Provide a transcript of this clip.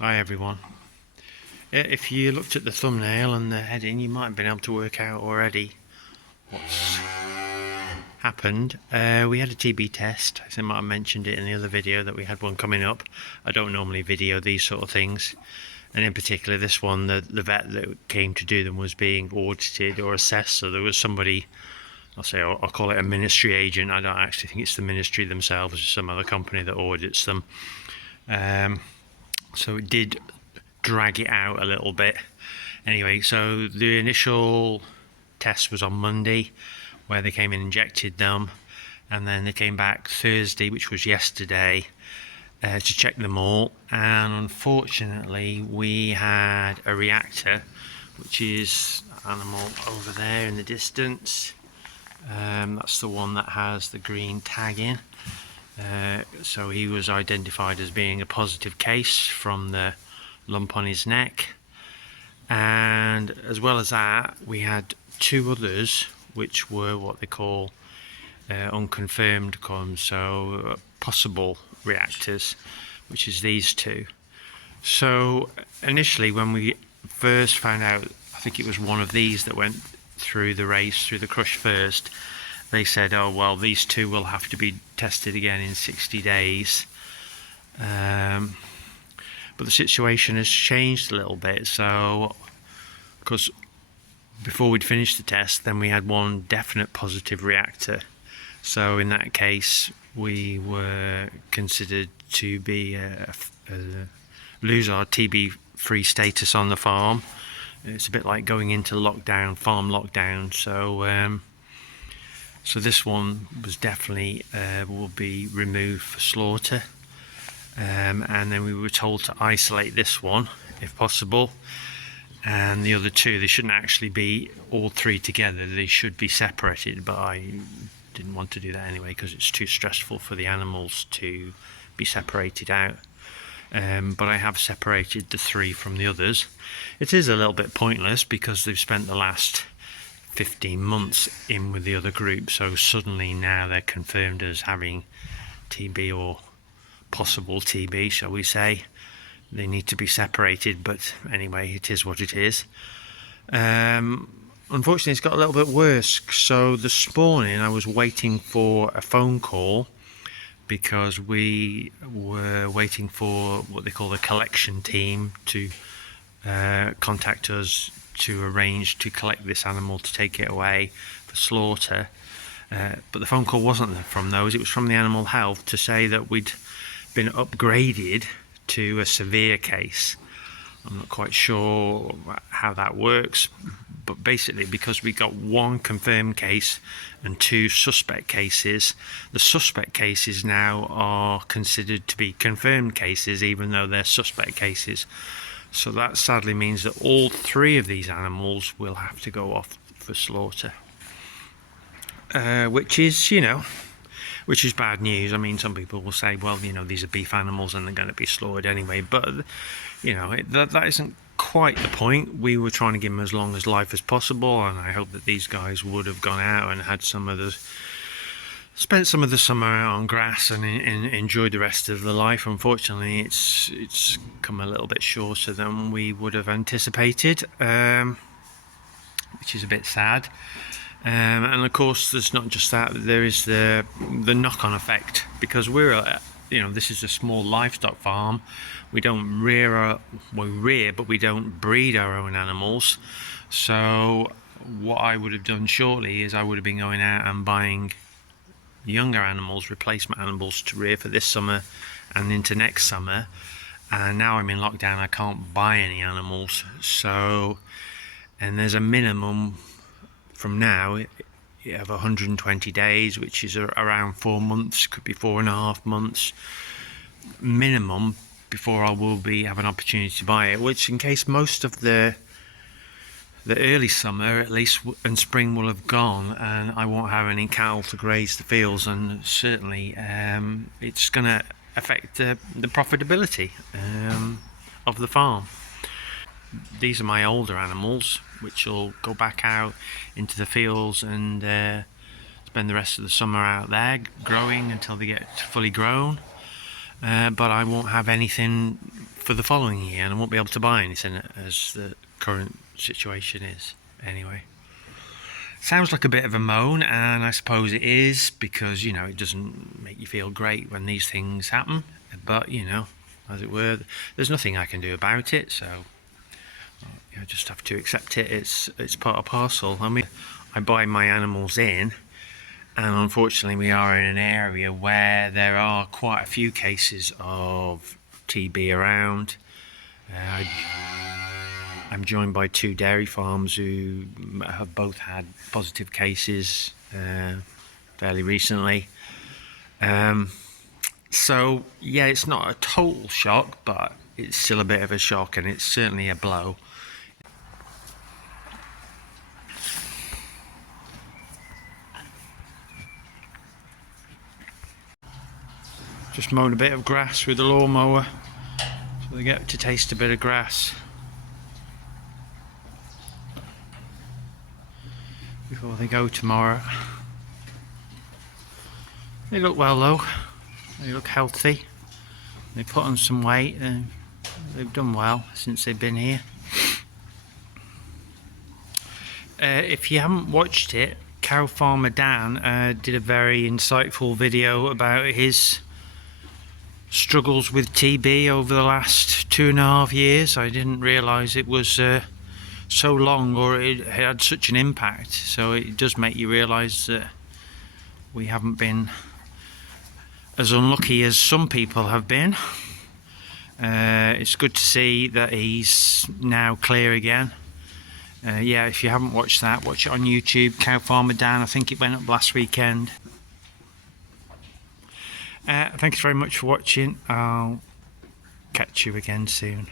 Hi everyone. If you looked at the thumbnail and the heading, you might have been able to work out already what's happened. We had a TB test. I think I might have mentioned it in the other video that we had one coming up. I don't normally video these sort of things, and in particular this one, the vet that came to do them was being audited or assessed, so there was somebody, I'll call it a ministry agent. I don't actually think it's the ministry themselves, it's some other company that audits them. So it did drag it out a little bit. Anyway, so the initial test was on Monday, where they came and injected them, and then they came back Thursday, which was yesterday, to check them all. And unfortunately, we had a reactor, which is animal over there in the distance. That's the one that has the green tag in. So he was identified as being a positive case from the lump on his neck, and as well as that we had two others which were what they call unconfirmed so possible reactors, which is these two. So initially when we first found out, I think it was one of these that went through the race, through the crush first, they said, oh well, these two will have to be tested again in 60 days. But the situation has changed a little bit, so because before we'd finished the test, then we had one definite positive reactor. So in that case, we were considered to be lose our TB-free status on the farm. It's a bit like going into lockdown, farm lockdown. So this one was definitely will be removed for slaughter. And then we were told to isolate this one if possible, and the other two, they shouldn't actually be all three together, they should be separated, but I didn't want to do that anyway because it's too stressful for the animals to be separated out. But I have separated the three from the others. It is a little bit pointless because they've spent the last 15 months in with the other group, so suddenly now they're confirmed as having TB or possible TB, shall we say. They need to be separated, but anyway, it is what it is. Unfortunately, it's got a little bit worse. So this morning I was waiting for a phone call because we were waiting for what they call the collection team to contact us to arrange to collect this animal to take it away for slaughter. But the phone call wasn't from those, it was from the animal health to say that we'd been upgraded to a severe case. I'm not quite sure how that works, but basically because we got one confirmed case and two suspect cases, the suspect cases now are considered to be confirmed cases even though they're suspect cases. So that sadly means that all three of these animals will have to go off for slaughter, which is bad news. I mean, some people will say, well, these are beef animals and they're going to be slaughtered anyway, but that isn't quite the point. We were trying to give them as long as life as possible, and I hope that these guys would have gone out and had spent some of the summer out on grass and enjoyed the rest of the life. Unfortunately, it's come a little bit shorter than we would have anticipated, which is a bit sad. And of course, there's not just that. There is the knock-on effect, because this is a small livestock farm. We don't we rear, but we don't breed our own animals. So what I would have done shortly is I would have been going out and buying younger animals, replacement animals to rear for this summer and into next summer. And now I'm in lockdown, I can't buy any animals. And there's a minimum from now, you have 120 days, which is around 4 months, could be 4.5 months minimum before I will have an opportunity to buy it, which in case most of the early summer at least and spring will have gone and I won't have any cattle to graze the fields, and certainly it's going to affect the profitability of the farm. These are my older animals, which will go back out into the fields and spend the rest of the summer out there growing until they get fully grown. But I won't have anything for the following year, and I won't be able to buy anything as the current situation is. Anyway, sounds like a bit of a moan, and I suppose it is, because, you know, it doesn't make you feel great when these things happen, but, you know, as it were, there's nothing I can do about it, so I just have to accept it. It's part of parcel. I mean, I buy my animals in, and unfortunately we are in an area where there are quite a few cases of TB around. I'm joined by 2 dairy farms who have both had positive cases fairly recently. So yeah, it's not a total shock, but it's still a bit of a shock, and it's certainly a blow. Just mowed a bit of grass with the lawnmower, so they get to taste a bit of grass before they go tomorrow. They look well though, they look healthy, they put on some weight, and they've done well since they've been here. If you haven't watched it, Cow Farmer Dan did a very insightful video about his struggles with TB over the last 2.5 years. I didn't realise it was so long, or it had such an impact, so it does make you realise that we haven't been as unlucky as some people have been. It's good to see that he's now clear again. Yeah, if you haven't watched that, watch it on YouTube, Cow Farmer Dan. I think it went up last weekend. Thanks very much for watching. I'll catch you again soon.